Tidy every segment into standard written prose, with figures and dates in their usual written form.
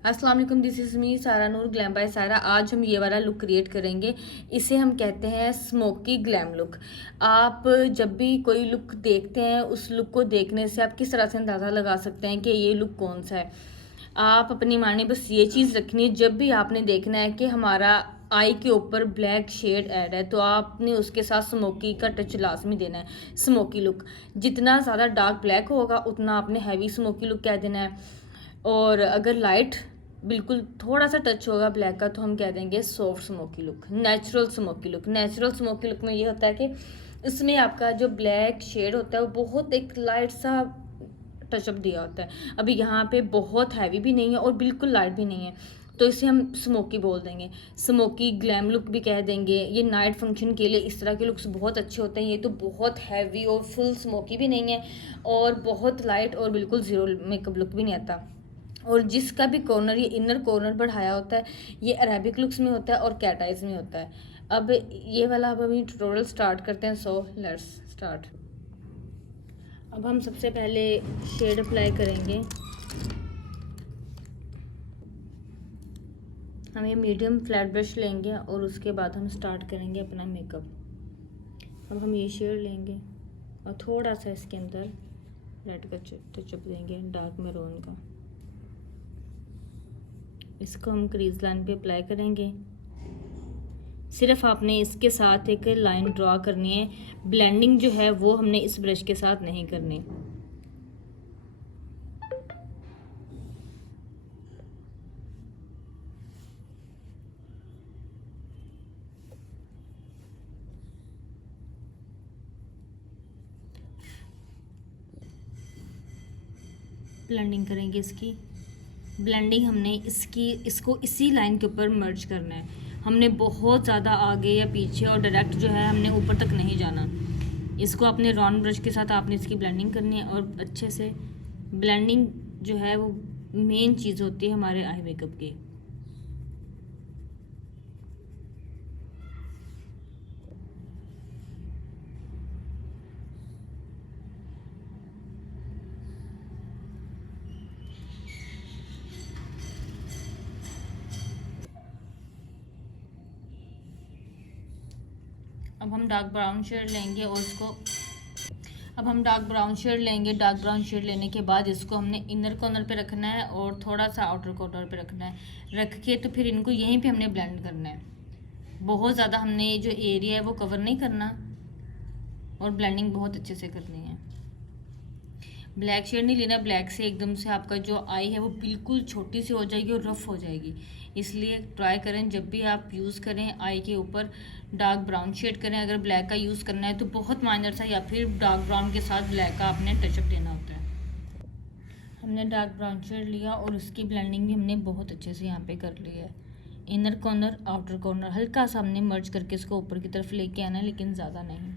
अस्सलाम वालेकुम, this is me सारा नूर ग्लैम बाय सारा। आज हम ये वाला लुक क्रिएट करेंगे। इसे हम कहते हैं स्मोकी ग्लैम लुक। आप जब भी कोई लुक देखते हैं, उस लुक को देखने से आप किस तरह से अंदाज़ा लगा सकते हैं कि ये लुक कौन सा है। आप अपनी माने बस ये चीज़ रखनी है, जब भी आपने देखना है कि हमारा आई के ऊपर ब्लैक शेड ऐड है, तो आपने उसके साथ स्मोकी का टच लाजमी देना है। स्मोकी लुक जितना ज़्यादा डार्क ब्लैक होगा, उतना आपने हैवी स्मोकी लुक कह देना है। और अगर लाइट बिल्कुल थोड़ा सा टच होगा ब्लैक का, तो हम कह देंगे soft smoky look, natural smoky look. Natural smoky look में ये होता है कि इसमें आपका जो ब्लैक शेड होता है वो बहुत एक लाइट सा टचअप दिया होता है। अभी यहाँ पे बहुत हैवी भी नहीं है और बिल्कुल लाइट भी नहीं है, तो इसे हम स्मोकी बोल देंगे। स्मोकी ग्लैम लुक भी कह देंगे। ये नाइट फंक्शन के लिए इस तरह के लुक्स बहुत अच्छे होते हैं। ये तो बहुत हैवी और फुल स्मोकी भी नहीं है और बहुत लाइट और बिल्कुल ज़ीरो मेकअप लुक भी नहीं आता। और जिसका भी कॉर्नर, ये इनर कॉर्नर बढ़ाया होता है, ये अरेबिक लुक्स में होता है और कैट आइज में होता है। अब ये वाला अब हम ट्यूटोरियल स्टार्ट करते हैं, सो लेट्स स्टार्ट। अब हम सबसे पहले शेड अप्लाई करेंगे। हम ये मीडियम फ्लैट ब्रश लेंगे और उसके बाद हम स्टार्ट करेंगे अपना मेकअप। अब हम ये शेड लेंगे और थोड़ा सा इसके अंदर रेड का टचअप देंगे, डार्क मैरून का। इसको हम क्रीज लाइन पे अप्लाई करेंगे। सिर्फ आपने इसके साथ एक लाइन ड्रॉ करनी है, ब्लेंडिंग जो है वो हमने इस ब्रश के साथ नहीं करनी। ब्लेंडिंग करेंगे इसकी। ब्लेंडिंग हमने इसको इसी लाइन के ऊपर मर्ज करना है। हमने बहुत ज़्यादा आगे या पीछे और डायरेक्ट जो है हमने ऊपर तक नहीं जाना। इसको अपने राउंड ब्रश के साथ आपने इसकी ब्लेंडिंग करनी है और अच्छे से। ब्लेंडिंग जो है वो मेन चीज़ होती है हमारे आई मेकअप की। अब हम डार्क ब्राउन शेड लेंगे और इसको डार्क ब्राउन शेड लेने के बाद इसको हमने इनर कॉर्नर पे रखना है और थोड़ा सा आउटर कॉर्नर पे रखना है। रख के तो फिर इनको यहीं पे हमने ब्लेंड करना है। बहुत ज़्यादा हमने जो एरिया है वो कवर नहीं करना और ब्लेंडिंग बहुत अच्छे से करनी है। ब्लैक शेड नहीं लेना, ब्लैक से एकदम से आपका जो आई है वो बिल्कुल छोटी सी हो जाएगी और रफ हो जाएगी। इसलिए ट्राई करें जब भी आप यूज़ करें आई के ऊपर डार्क ब्राउन शेड करें। अगर ब्लैक का यूज़ करना है तो बहुत माइनर सा, या फिर डार्क ब्राउन के साथ ब्लैक का आपने टचअप देना होता है। हमने डार्क ब्राउन शेड लिया और उसकी ब्लेंडिंग भी हमने बहुत अच्छे से यहाँ पे कर ली है। इनर कॉर्नर आउटर कॉर्नर हल्का सा हमने मर्ज करके इसको ऊपर की तरफ लेके आना है, लेकिन ज़्यादा नहीं।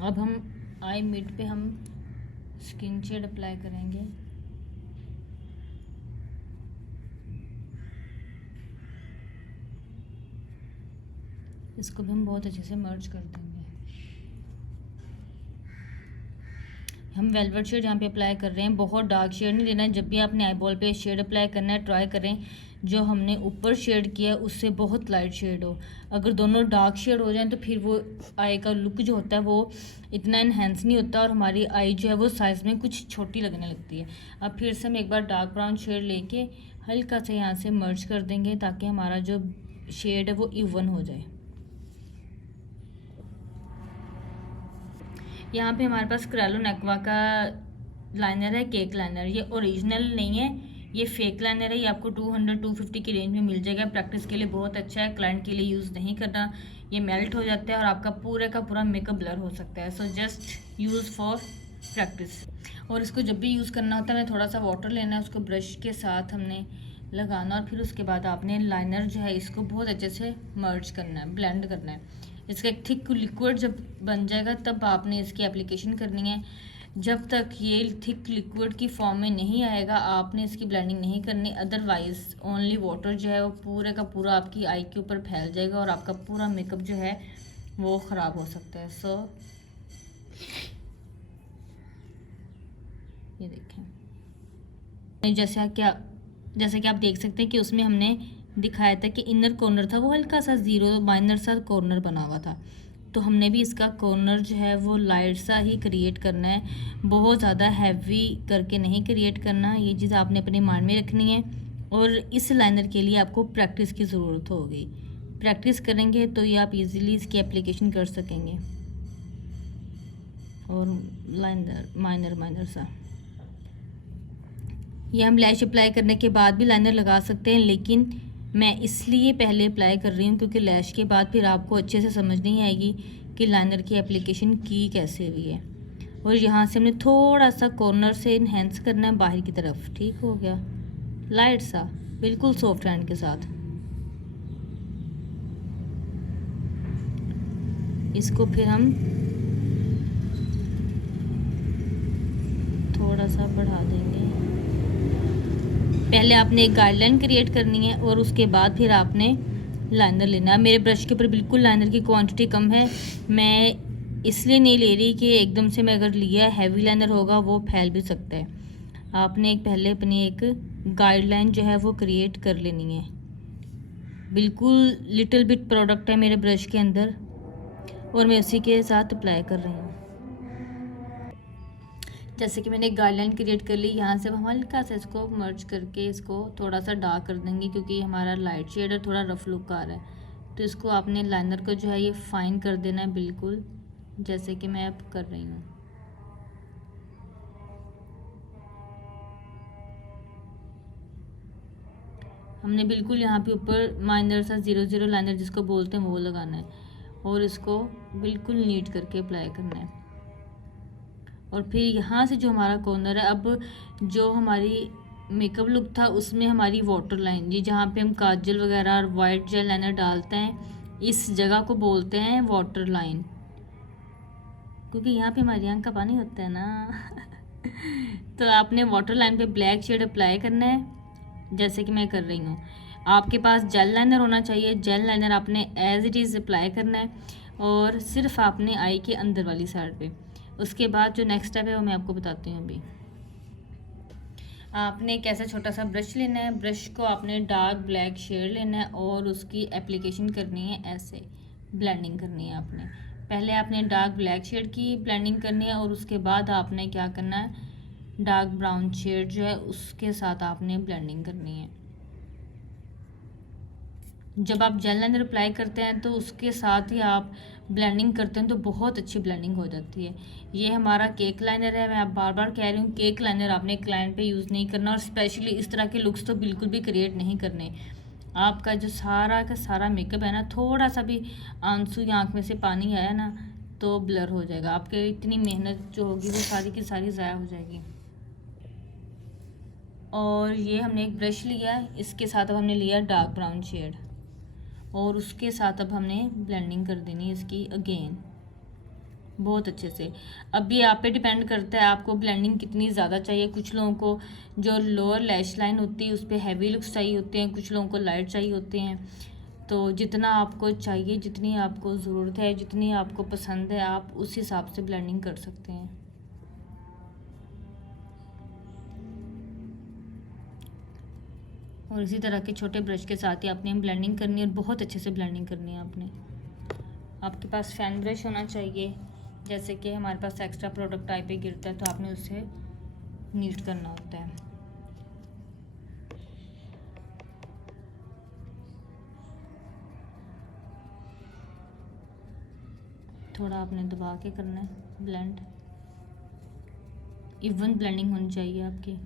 अब हम आई मिड पे हम स्किन शेड अप्लाई करेंगे। इसको भी हम बहुत अच्छे से मर्ज कर देंगे। हम वेलवेट शेड यहाँ पे अप्लाई कर रहे हैं। बहुत डार्क शेड नहीं लेना है। जब भी आपने आई बॉल पे शेड अप्लाई करना है, ट्राई करें जो हमने ऊपर शेड किया है उससे बहुत लाइट शेड हो। अगर दोनों डार्क शेड हो जाएं तो फिर वो आई का लुक जो होता है वो इतना इन्हेंस नहीं होता और हमारी आई जो है वो साइज़ में कुछ छोटी लगने लगती है। अब फिर से हम एक बार डार्क ब्राउन शेड लेके हल्का से यहाँ से मर्ज कर देंगे ताकि हमारा जो शेड है वो इवन हो जाए। यहाँ पे हमारे पास क्रेलोन एक्वा का लाइनर है, केक लाइनर। ये ओरिजिनल नहीं है, ये फेक लाइनर है। ये आपको 200-250 की रेंज में मिल जाएगा। प्रैक्टिस के लिए बहुत अच्छा है, क्लाइंट के लिए यूज़ नहीं करना। ये मेल्ट हो जाता है और आपका पूरे का पूरा मेकअप ब्लर हो सकता है। So just use for practice. और इसको जब भी यूज़ करना होता है थोड़ा सा वाटर लेना है, उसको ब्रश के साथ हमने लगाना और फिर उसके बाद आपने लाइनर जो है इसको बहुत अच्छे से मर्ज करना है, ब्लेंड करना है। इसका एक थिक लिक्विड जब बन जाएगा तब आपने इसकी एप्लीकेशन करनी है। जब तक ये थिक लिक्विड की फॉर्म में नहीं आएगा आपने इसकी ब्लेंडिंग नहीं करनी। अदरवाइज ओनली वाटर जो है वो पूरे का पूरा आपकी आई के ऊपर फैल जाएगा और आपका पूरा मेकअप जो है वो ख़राब हो सकता है। सो ये देखें, जैसा कि आप देख सकते हैं कि उसमें हमने दिखाया था कि इनर कॉर्नर था वो हल्का सा ज़ीरो माइनर सा कॉर्नर बना हुआ था, तो हमने भी इसका कॉर्नर जो है वो लाइट सा ही क्रिएट करना है, बहुत ज़्यादा हैवी करके नहीं क्रिएट करना। ये चीज़ आपने अपने माइंड में रखनी है। और इस लाइनर के लिए आपको प्रैक्टिस की ज़रूरत होगी, प्रैक्टिस करेंगे तो ये आप इजीली इसकी एप्लीकेशन कर सकेंगे। और लाइनर माइनर सा, ये हम लैश अप्लाई करने के बाद भी लाइनर लगा सकते हैं, लेकिन मैं इसलिए पहले अप्लाई कर रही हूँ क्योंकि लैश के बाद फिर आपको अच्छे से समझ नहीं आएगी कि लाइनर की एप्लीकेशन की कैसे हुई है। और यहाँ से हमने थोड़ा सा कॉर्नर से इन्हेंस करना है बाहर की तरफ। ठीक हो गया, लाइट सा बिल्कुल सॉफ्ट हैंड के साथ। इसको फिर हम थोड़ा सा बढ़ा देंगे। पहले आपने एक गाइडलाइन क्रिएट करनी है और उसके बाद फिर आपने लाइनर लेना है। मेरे ब्रश के ऊपर बिल्कुल लाइनर की क्वांटिटी कम है, मैं इसलिए नहीं ले रही कि एकदम से मैं अगर लिया हैवी लाइनर होगा वो फैल भी सकता है। आपने पहले अपनी एक गाइडलाइन जो है वो क्रिएट कर लेनी है। बिल्कुल लिटिल बिट प्रोडक्ट है मेरे ब्रश के अंदर और मैं उसी के साथ अप्लाई कर रही हूँ। जैसे कि मैंने एक गाइडलाइन क्रिएट कर ली, यहाँ से हम हल्का सा इसको मर्ज करके इसको थोड़ा सा डार्क कर देंगे क्योंकि हमारा लाइट शेड है, थोड़ा रफ लुक आ रहा है। तो इसको आपने लाइनर को जो है ये फाइन कर देना है बिल्कुल, जैसे कि मैं अब कर रही हूँ। हमने बिल्कुल यहाँ पे ऊपर माइनर सा 0 लाइनर जिसको बोलते हैं वो लगाना है और इसको बिल्कुल नीट करके अप्लाई करना है। और फिर यहाँ से जो हमारा कॉर्नर है, अब जो हमारी मेकअप लुक था उसमें हमारी वाटर लाइन, ये जहाँ पे हम काजल वगैरह और वाइट जेल लाइनर डालते हैं, इस जगह को बोलते हैं वाटर लाइन, क्योंकि यहाँ पे हमारी आँख का पानी होता है ना। तो आपने वाटर लाइन पे ब्लैक शेड अप्लाई करना है, जैसे कि मैं कर रही हूँ। आपके पास जेल लाइनर होना चाहिए, जेल लाइनर आपने एज इट इज़ अप्लाई करना है और सिर्फ आपने आई के अंदर वाली साइड पे। उसके बाद जो नेक्स्ट स्टेप है वो मैं आपको बताती हूँ। अभी आपने एक ऐसा छोटा सा ब्रश लेना है, ब्रश को आपने डार्क ब्लैक शेड लेना है और उसकी एप्लीकेशन करनी है, ऐसे ब्लेंडिंग करनी है। आपने पहले आपने डार्क ब्लैक शेड की ब्लेंडिंग करनी है और उसके बाद आपने क्या करना है, डार्क ब्राउन शेड जो है उसके साथ आपने ब्लेंडिंग करनी है। जब आप जेल लाइनर अप्लाई करते हैं तो उसके साथ ही आप ब्लेंडिंग करते हैं तो बहुत अच्छी ब्लेंडिंग हो जाती है। ये हमारा केक लाइनर है, मैं आप बार बार कह रही हूँ केक लाइनर आपने क्लाइंट पे यूज़ नहीं करना और स्पेशली इस तरह के लुक्स तो बिल्कुल भी क्रिएट नहीं करने। आपका जो सारा का सारा मेकअप है ना, थोड़ा सा भी आंसू या आँख में से पानी आया ना तो ब्लर हो जाएगा, आपके इतनी मेहनत जो होगी वो सारी की सारी ज़ाया हो जाएगी। और ये हमने एक ब्रश लिया है, इसके साथ अब हमने लिया डार्क ब्राउन शेड और उसके साथ अब हमने ब्लेंडिंग कर देनी है इसकी अगेन बहुत अच्छे से। अब ये आप पे डिपेंड करता है आपको ब्लेंडिंग कितनी ज़्यादा चाहिए। कुछ लोगों को जो लोअर लैश लाइन होती है उस पर हैवी लुक्स चाहिए होते हैं, कुछ लोगों को लाइट चाहिए होते हैं। तो जितना आपको चाहिए, जितनी आपको ज़रूरत है, जितनी आपको पसंद है, आप उस हिसाब से ब्लेंडिंग कर सकते हैं। और इसी तरह के छोटे ब्रश के साथ ही आपने ब्लेंडिंग करनी है और बहुत अच्छे से ब्लेंडिंग करनी है। आपके पास फैन ब्रश होना चाहिए, जैसे कि हमारे पास एक्स्ट्रा प्रोडक्ट टाइप पे गिरता है तो आपने उससे नीट करना होता है। थोड़ा आपने दबा के करना है ब्लेंड, इवन ब्लेंडिंग होनी चाहिए आपकी।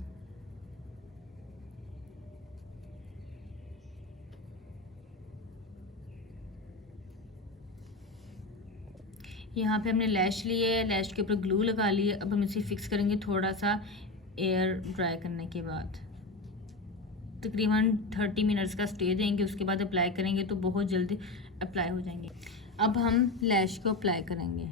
यहाँ पे हमने लैश लिए है, लैश के ऊपर ग्लू लगा ली है। अब हम इसे फिक्स करेंगे थोड़ा सा एयर ड्राई करने के बाद, तकरीबन 30 मिनट्स का स्टे देंगे, उसके बाद अप्लाई करेंगे तो बहुत जल्दी अप्लाई हो जाएंगे। अब हम लैश को अप्लाई करेंगे।